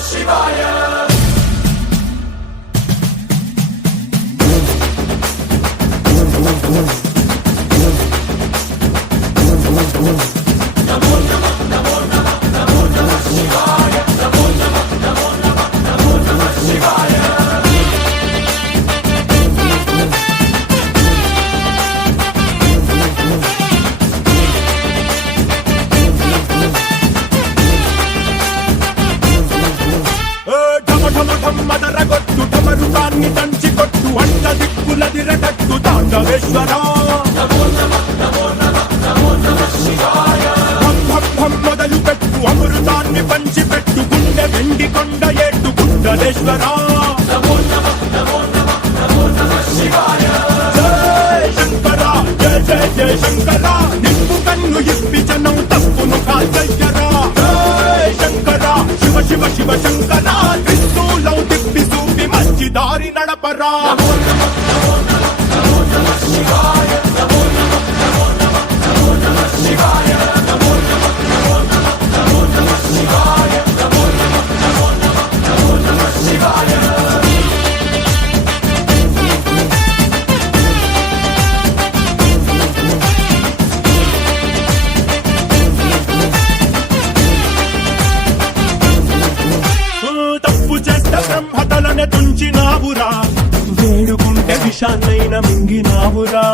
శివాయ మదరగొట్టు ఢమరుకాన్ని దంచి కొట్టు అంట దిక్కులదిరగట్టు తాండవేశ్వర మొదలు పెట్టు అమృతాన్ని పంచి పెట్టు గుండె వెండి కొండ ఏట్టు గుండలేశ్వర శంకర జయ జయ జయ శంకర నిప్పు కన్ను ఇప్పి జనం తప్పును కాల్చయ్యరా శంకర శివ శివ శివ శంకర దారి నడపరా తప్పు చేస్తే బ్రహ్మతలనే తుంచినావురా వేడుకుంటే విషాన్నైన మింగినావురా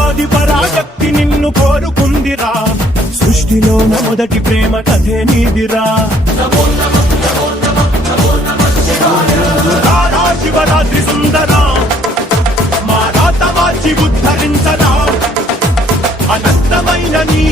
ఆది పరాశక్తి నిన్ను కోరుకుందిరా సృష్టిలోన మొదటి ప్రేమ కథే నీదిరా శివరాత్రి సుందరా మా రాత మార్చి ఉద్ధరించరా అనంతమైన నీ